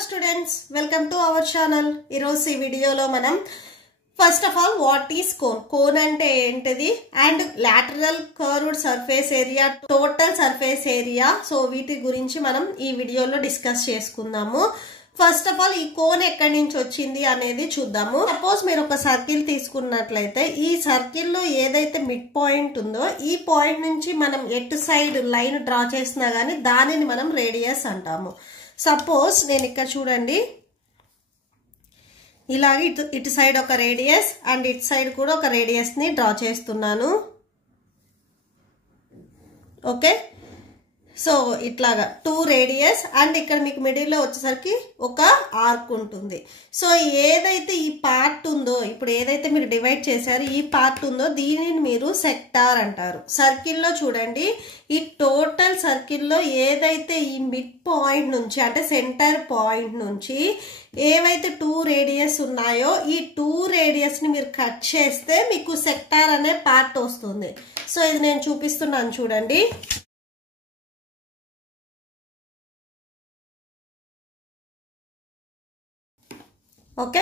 students, welcome to our channel. ఈ రోజు ఈ వీడియోలో మనం first of all what is cone. Cone అంటే ఏంటిది and lateral curved surface area, total surface area, so వీటి గురించి మనం ఈ వీడియోలో డిస్కస్ చేసుకుందాము. ఫస్ట్ ఆఫ్ ఆల్ ఈ కోన్ ఎక్కడి నుంచి వచ్చింది అనేది చూద్దాము. సపోజ్ మీరు ఒక సర్కిల్ తీసుకున్నట్లయితే ఈ సర్కిల్ లో ఏదైతే మిడ్ పాయింట్ ఉందో ఈ పాయింట్ నుంచి మనం ఎటు సైడ్ లైన్ డ్రా చేసినా గానీ దానిని మనం రేడియస్ అంటాము. సపోజ్ నేను ఇక్కడ చూడండి ఇలాగే ఇటు సైడ్ ఒక రేడియస్ అండ్ ఇటు సైడ్ కూడా ఒక రేడియస్ ని డ్రా చేస్తున్నాను. ఓకే, సో ఇట్లాగా 2 రేడియస్ అండ్ ఇక్కడ మీకు మిడిల్ లో వచ్చేసరికి ఒక ఆర్క్ ఉంటుంది. సో ఏదైతే ఈ పార్ట్ ఉందో, ఇప్పుడు ఏదైతే మీరు డివైడ్ చేశారో ఈ పార్ట్ ఉందో దీనిని మీరు సెక్టార్ అంటారు. సర్కిల్లో చూడండి, ఈ టోటల్ సర్కిల్లో ఏదైతే ఈ మిడ్ పాయింట్ నుంచి అంటే సెంటర్ పాయింట్ నుంచి ఏవైతే 2 రేడియస్ ఉన్నాయో ఈ 2 రేడియస్ ని మీరు కట్ చేస్తే మీకు సెక్టార్ అనే పార్ట్ వస్తుంది. సో ఇది నేను చూపిస్తున్నాను చూడండి. ఓకే,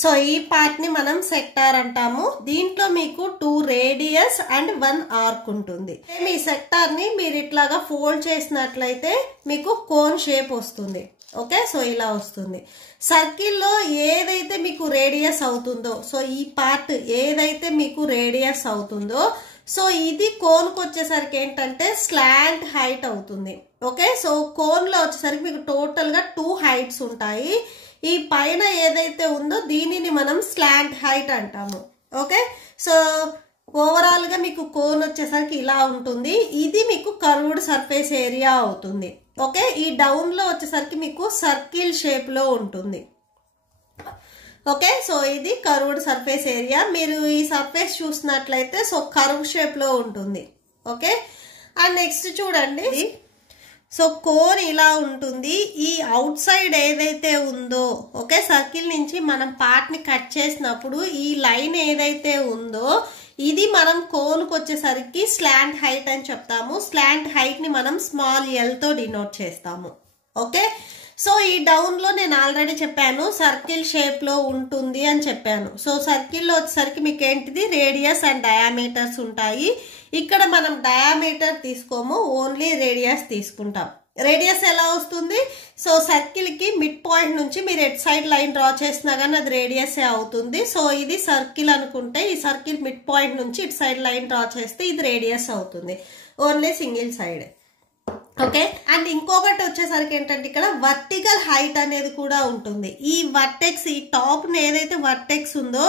సో ఈ పార్ట్ ని మనం సెక్టార్ అంటాము. దీంట్లో మీకు 2 రేడియస్ అండ్ 1 ఆర్క్ ఉంటుంది. మీ సెక్టార్ ని మీరు ఇట్లాగా ఫోల్డ్ చేసినట్లయితే మీకు కోన్ షేప్ వస్తుంది. ఓకే, సో ఇలా వస్తుంది. సర్కిల్లో ఏదైతే మీకు రేడియస్ అవుతుందో, సో ఈ పార్ట్ ఏదైతే మీకు రేడియస్ అవుతుందో సో ఇది కోన్కి వచ్చేసరికి ఏంటంటే స్లాంట్ హైట్ అవుతుంది. ఓకే, సో కోన్ లో వచ్చేసరికి మీకు టోటల్ గా 2 హైట్స్ ఉంటాయి. ఈ పైన ఏదైతే ఉందో దీనిని మనం స్లాంట్ హైట్ అంటాము. ఓకే, సో ఓవరాల్ గా మీకు కోన్ వచ్చేసరికి ఇలా ఉంటుంది. ఇది మీకు కర్వ్డ్ సర్ఫేస్ ఏరియా అవుతుంది. ఓకే, ఈ డౌన్ లో వచ్చేసరికి మీకు సర్కిల్ షేప్ లో ఉంటుంది. ఓకే, సో ఇది కర్వ్డ్ సర్ఫేస్ ఏరియా. మీరు ఈ సర్ఫేస్ చూసినట్లయితే సో కర్వ్ షేప్ లో ఉంటుంది. ఓకే, అండ్ నెక్స్ట్ చూడండి, సో కోన్ ఇలా ఉంటుంది. ఈ అవుట్ సైడ్ ఏదైతే ఉందో, ఓకే, సర్కిల్ నుంచి మనం పార్ట్ ని కట్ చేసినప్పుడు ఈ లైన్ ఏదైతే ఉందో ఇది మనం కోన్కి వచ్చేసరికి స్లాంట్ హైట్ అని చెప్తాము. స్లాంట్ హైట్ ని మనం స్మాల్ ఎల్ తో డినోట్ చేస్తాము. ఓకే, సో ఈ డౌన్ లో నేను ఆల్రెడీ చెప్పాను సర్కిల్ షేప్ లో ఉంటుంది అని చెప్పాను. సో సర్కిల్ లో వచ్చేసరికి మీకు ఏంటిది రేడియస్ అండ్ డయామీటర్స్ ఉంటాయి. ఇక్కడ మనం డయామీటర్ తీసుకోము, ఓన్లీ రేడియస్ తీసుకుంటాం. రేడియస్ ఎలా వస్తుంది? సో సర్కిల్ కి మిడ్ పాయింట్ నుంచి మీరు ఎట్ సైడ్ లైన్ డ్రా చేసినా కానీ అది రేడియస్ అవుతుంది. సో ఇది సర్కిల్ అనుకుంటే ఈ సర్కిల్ మిడ్ పాయింట్ నుంచి ఇటు సైడ్ లైన్ డ్రా చేస్తే ఇది రేడియస్ అవుతుంది, only single side. Okay, and ఇంకొకటి వచ్చేసరికి ఏంటంటే ఇక్కడ వర్టికల్ హైట్ అనేది కూడా ఉంటుంది. ఈ వర్టెక్స్, ఈ టాప్ ఏదైతే వర్టెక్స్ ఉందో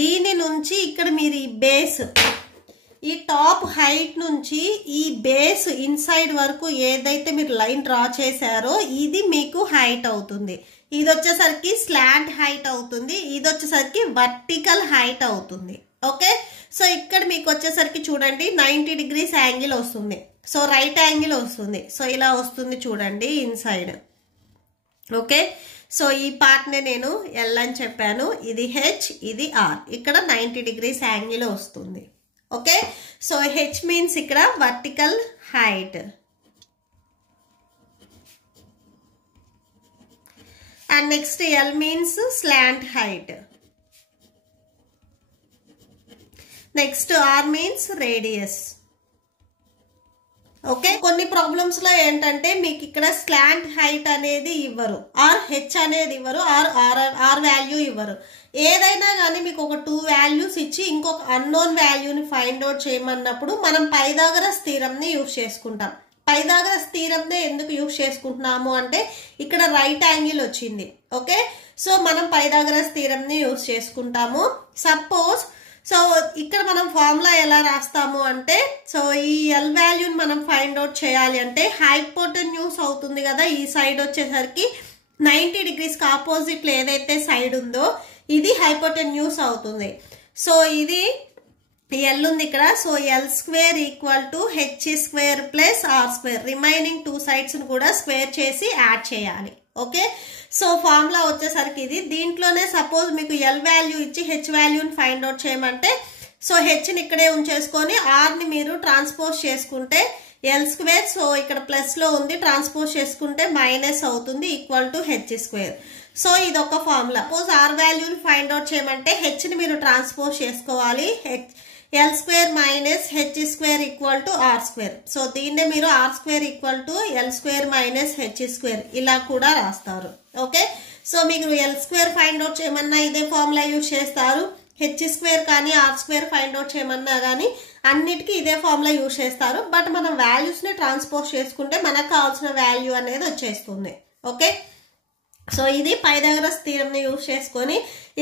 దీని నుంచి ఇక్కడ మీరు ఈ బేస్, ఈ టాప్ హైట్ నుంచి ఈ బేస్ ఇన్సైడ్ వరకు ఏదైతే మీరు లైన్ డ్రా చేశారో ఇది మీకు హైట్ అవుతుంది. ఇది వచ్చేసరికి స్లాంట్ హైట్ అవుతుంది, ఇది వచ్చేసరికి వర్టికల్ హైట్ అవుతుంది. ఓకే, సో ఇక్కడ మీకు వచ్చేసరికి చూడండి 90 degrees యాంగిల్ వస్తుంది. సో రైట్ యాంగిల్ వస్తుంది. సో ఇలా వస్తుంది చూడండి ఇన్సైడ్. ఓకే, సో ఈ పార్ట్ ని నేను ఎల్ అని చెప్పాను, ఇది హెచ్, ఇది ఆర్. ఇక్కడ 90 degrees యాంగిల్ వస్తుంది. ఓకే, సో హెచ్ మీన్స్ ఇక్కడ vertical height and next L means slant height, next R means radius. Okay, కొన్ని ప్రాబ్లమ్స్ లో ఏంటంటే మీకు ఇక్కడ స్లాంట్ హైట్ అనేది ఇవ్వరు, ఆర్ హెచ్ అనేది ఇవ్వరు, ఆర్ వాల్యూ ఇవ్వరు. ఏదైనా కానీ మీకు ఒక 2 వాల్యూస్ ఇచ్చి ఇంకొక అన్నోన్ వాల్యూని ఫైండ్ అవుట్ చేయమన్నప్పుడు మనం పైథాగరస్ థీరంని యూజ్ చేసుకుంటాం. పైథాగరస్ థీరంనే ఎందుకు యూజ్ చేసుకుంటున్నాము అంటే ఇక్కడ రైట్ యాంగిల్ వచ్చింది. ఓకే, సో మనం పైథాగరస్ థీరంని యూజ్ చేసుకుంటాము. సపోజ్ సో ఇక్కడ మనం ఫార్ములా ఎలా రాస్తాము అంటే, సో ఈ ఎల్ వాల్యూని మనం ఫైండ్ అవుట్ చేయాలి అంటే హైపోటెన్యూస్ అవుతుంది కదా, ఈ సైడ్ వచ్చేసరికి 90 degrees ఆపోజిట్ లో ఏదైతే సైడ్ ఉందో ఇది హైపోటెన్యూస్ అవుతుంది. సో ఇది ఎల్ ఉంది ఇక్కడ. So L square equal to H square plus R square, remaining 2 sides ను కూడా స్క్వేర్ చేసి యాడ్ చేయాలి. ఓకే, సో ఫార్ములా వచ్చేసరికి ఇది. దీంట్లోనే సపోజ్ మీకు ఎల్ వాల్యూ ఇచ్చి హెచ్ వాల్యూని ఫైండ్ అవుట్ చేయమంటే సో హెచ్ని ఇక్కడే ఉంచేసుకొని ఆర్ని మీరు ట్రాన్స్పోజ్ చేసుకుంటే ఎల్ స్క్వేర్. సో ఇక్కడ ప్లస్ లో ఉంది, ట్రాన్స్పోజ్ చేసుకుంటే మైనస్ అవుతుంది, equal to H square. So ఇది ఒక ఫార్ములా. సపోజ్ ఆర్ వాల్యూని ఫైండ్ అవుట్ చేయమంటే హెచ్ ని మీరు ట్రాన్స్పోజ్ చేసుకోవాలి. L square minus H square equal to R square. So దీన్నే మీరు R square equal to L square minus H square ఇలా కూడా రాస్తారు. ఓకే, సో మీకు ఎల్ స్క్వేర్ ఫైండ్ అవుట్ చేయమన్నా ఇదే ఫార్ములా యూజ్ చేస్తారు, హెచ్ స్క్వేర్ కానీ ఆర్ స్క్వేర్ ఫైండ్ అవుట్ చేయమన్నా కానీ అన్నిటికీ ఇదే ఫార్ములా యూజ్ చేస్తారు. బట్ మనం వాల్యూస్ ని ట్రాన్స్పోజ్ చేసుకుంటే మనకు కావాల్సిన వాల్యూ అనేది వచ్చేస్తుంది. ఓకే, సో ఇది పైథాగరస్ థీరం ని యూజ్ చేసుకొని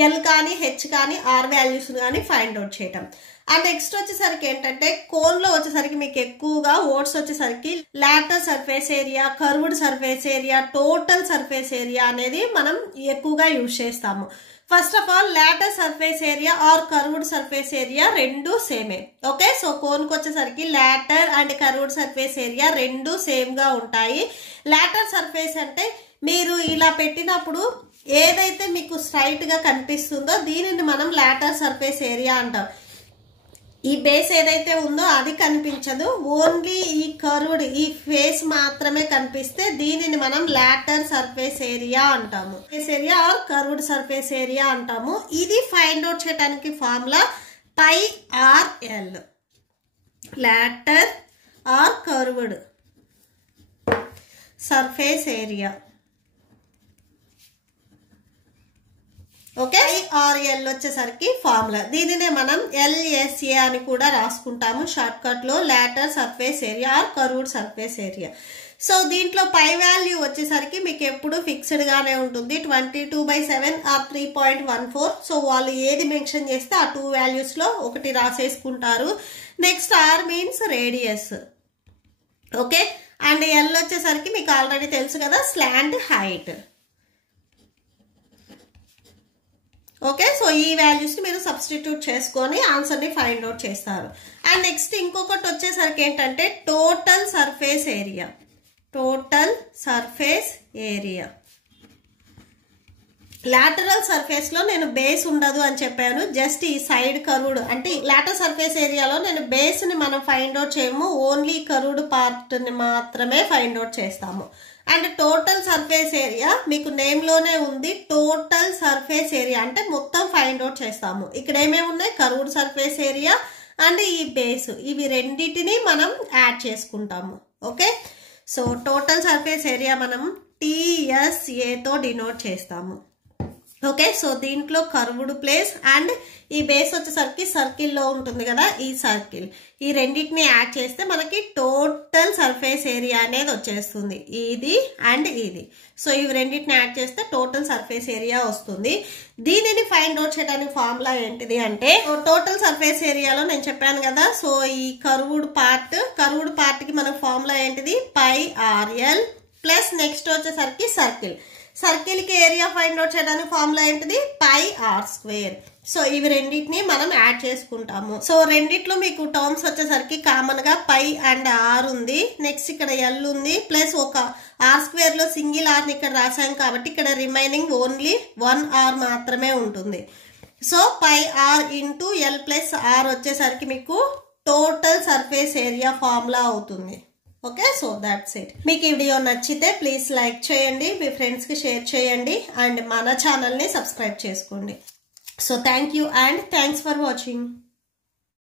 ఎల్ కానీ హెచ్ కానీ ఆర్ వాల్యూస్ కానీ ఫైండ్ అవుట్ చేయటం. అండ్ నెక్స్ట్ వచ్చేసరికి ఏంటంటే కోన్ లో వచ్చేసరికి మీకు ఎక్కువగా వర్డ్స్ వచ్చేసరికి lateral surface area, curved surface area, total surface area అనేది మనం ఎక్కువగా యూజ్ చేస్తాము. First of all lateral surface area or curved surface area రెండు సేమే. ఓకే, సో కోన్ కి వచ్చేసరికి lateral and curved surface area రెండు సేమ్ గా ఉంటాయి. లాటరల్ సర్ఫేస్ అంటే మీరు ఇలా పెట్టినప్పుడు ఏదైతే మీకు స్ట్రైట్ గా కనిపిస్తుందో దీనిని మనం లాటరల్ సర్ఫేస్ ఏరియా అంటాం. ఈ బేస్ ఏదైతే ఉందో అది కనిపించదు, ఓన్లీ ఈ కర్వ్డ్ ఈ ఫేస్ మాత్రమే కనిపిస్తే దీనిని మనం లాటరల్ సర్ఫేస్ ఏరియా అంటాము. Surface area or curved surface area అంటాము. ఇది ఫైండ్ అవుట్ చేయడానికి formula pi R L, lateral or curved surface area. Okay, R L వచ్చేసరికి ఫార్ములా. దీనినే మనం ఎల్ఎస్ఏ అని కూడా రాసుకుంటాము షార్ట్ కట్ లో, lateral surface area or curved surface area. So దీంట్లో పై వాల్యూ వచ్చేసరికి మీకు ఎప్పుడు ఫిక్స్డ్ గానే ఉంటుంది, 22/7 ఆర్ 3.14. సో వాళ్ళు ఏది మెన్షన్ చేస్తే ఆ 2 వాల్యూస్ లో ఒకటి రాసేసుకుంటారు. Next R means radius. Okay, and L వచ్చేసరికి మీకు ఆల్రెడీ తెలుసు కదా, స్లాంట్ హైట్. ఓకే, సో ఈ వాల్యూస్ ని మీరు సబ్స్టిట్యూట్ చేసుకొని ఆన్సర్ ని ఫైండ్ అవుట్ చేస్తారు. అండ్ నెక్స్ట్ ఇంకొకటి వచ్చేసరికి ఏంటంటే total surface area. Total surface area lateral surface లో నేను బేస్ ఉండదు అని చెప్పాను, జస్ట్ ఈ సైడ్ కర్వ్డ్ అంటే లాటరల్ సర్ఫేస్ ఏరియాలో నేను బేస్ ని మనం ఫైండ్ అవుట్ చేయము, ఓన్లీ కర్వ్డ్ పార్ట్ ని మాత్రమే ఫైండ్ అవుట్ చేస్తాము. అండ్ టోటల్ సర్ఫేస్ ఏరియా మీకు నేమ్ లోనే ఉంది, టోటల్ సర్ఫేస్ ఏరియా అంటే మొత్తం ఫైండ్ అవుట్ చేస్తాము. ఇక్కడ ఏమేమి ఉన్నాయి, కర్వ్డ్ సర్ఫేస్ ఏరియా అండ్ ఈ బేస్, ఇవి రెండింటిని మనం యాడ్ చేసుకుంటాము. Okay, so total surface area మనం TSA తో డినోట్ చేస్తాము. ఓకే, సో దీంట్లో కర్వ్డ్ ప్లేస్ అండ్ ఈ బేస్ వచ్చేసరికి సర్కిల్ లో ఉంటుంది కదా, ఈ సర్కిల్, ఈ రెండింటిని యాడ్ చేస్తే మనకి టోటల్ సర్ఫేస్ ఏరియా అనేది వచ్చేస్తుంది, ఇది అండ్ ఇది. సో ఇవి రెండింటిని యాడ్ చేస్తే టోటల్ సర్ఫేస్ ఏరియా వస్తుంది. దీనిని ఫైండ్ అవుట్ చేయడానికి ఫార్ములా ఏంటిది అంటే టోటల్ సర్ఫేస్ ఏరియాలో నేను చెప్పాను కదా, సో ఈ కర్వ్డ్ పార్ట్ కి మన ఫార్ములా ఏంటిది, పై RL ప్లస్ నెక్స్ట్ వచ్చేసరికి సర్కిల్ కి ఏరియా ఫైండ్ అవుట్ చేయడానికి ఫార్ములా ఏంటిది, పై ఆర్ స్క్వేర్. సో ఇవి రెండింటిని మనం యాడ్ చేసుకుంటాము. సో రెండిట్లో మీకు టర్మ్స్ వచ్చేసరికి కామన్ గా పై అండ్ ఆర్ ఉంది, నెక్స్ట్ ఇక్కడ ఎల్ ఉంది, ప్లస్ ఒక ఆర్ స్క్వేర్ లో సింగిల్ ఆర్ ని ఇక్కడ రాసాం కాబట్టి ఇక్కడ రిమైనింగ్ ఓన్లీ 1 ఆర్ మాత్రమే ఉంటుంది. So pi R into L plus R వచ్చేసరికి మీకు టోటల్ సర్ఫేస్ ఏరియా ఫార్ములా అవుతుంది. Okay, so that's it. మీకు ఈ వీడియో నచ్చితే ప్లీజ్ లైక్ చేయండి, మీ ఫ్రెండ్స్ కి షేర్ చేయండి అండ్ మన ఛానల్ ని సబ్స్క్రైబ్ చేసుకోండి. So thank you and thanks for watching.